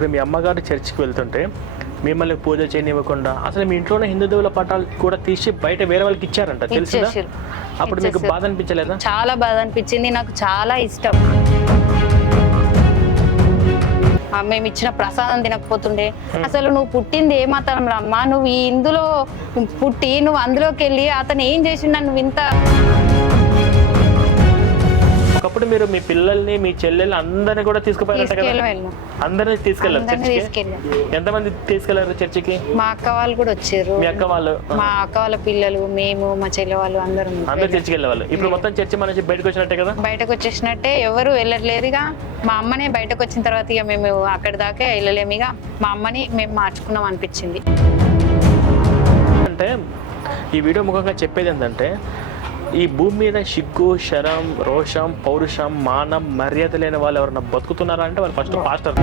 ఇప్పుడు మీ అమ్మగారు చర్చికి వెళ్తుంటే మిమ్మల్ని పూజ చేయనివ్వకుండా అసలు మీ ఇంట్లోనే హిందూ దేవుల పటాలు కూడా తీసి బయట వేరే వాళ్ళకి ఇచ్చారంట ఇచ్చేసిర్రు. అప్పుడు మీకు. బాధ అనిపించలేదా? చాలా బాధ అనిపించింది నాకు చాలా ఇష్టం. మేము ఇచ్చిన ప్రసాదం తినకపోతుండే. అసలు నువ్వు పుట్టింది ఏ మతం అమ్మా నువ్వు ఈ ఇందులో పుట్టి నువ్వు అందులోకి వెళ్ళి అతను ఏం చేసిండు నువ్వు ఇంత మీరు మీ పిల్లల్ని మీ చెల్లెల్ని అందరిని కూడా తీసుకుపోయారంట కదా? తీసుకెళ్ళి వెళ్ళాం. అందరిని తీసుకెళ్ళారు అందరినీ చర్చికి? తీసుకెళ్ళాం. ఎంతమంది తీసుకెళ్ళారు చర్చికి? మా అక్క వాళ్ళు కూడా వచ్చారు. మీ అక్క వాళ్ళు? మా అక్క వాళ్ళ పిల్లలు మేము మా చెల్లె వాళ్ళు అందరం అందరు చర్చికి వెళ్ళేవాళ్ళు. ఇప్పుడు మొత్తం చర్చి మన నుంచి బయటకు వచ్చినట్టే కదా? బయటకు వచ్చేసినట్టే ఎవరు వెళ్ళట్లేదుగా మా అమ్మనే బయటకు వచ్చిన తర్వాత ఇక మేము అక్కడి దాకా వెళ్ళలేము ఇక. మా అమ్మని మేము మార్చుకున్నాం అనిపించింది. అంటే ఈ వీడియో ముఖంగా చెప్పేది ఏంటంటే ఈ భూమి మీద సిగ్గు శరం రోషం పౌరుషం మానం మర్యాద లేని వాళ్ళు ఎవరన్నా బతుకుతున్నారా అంటే వాళ్ళు ఫస్ట్ పాస్టర్.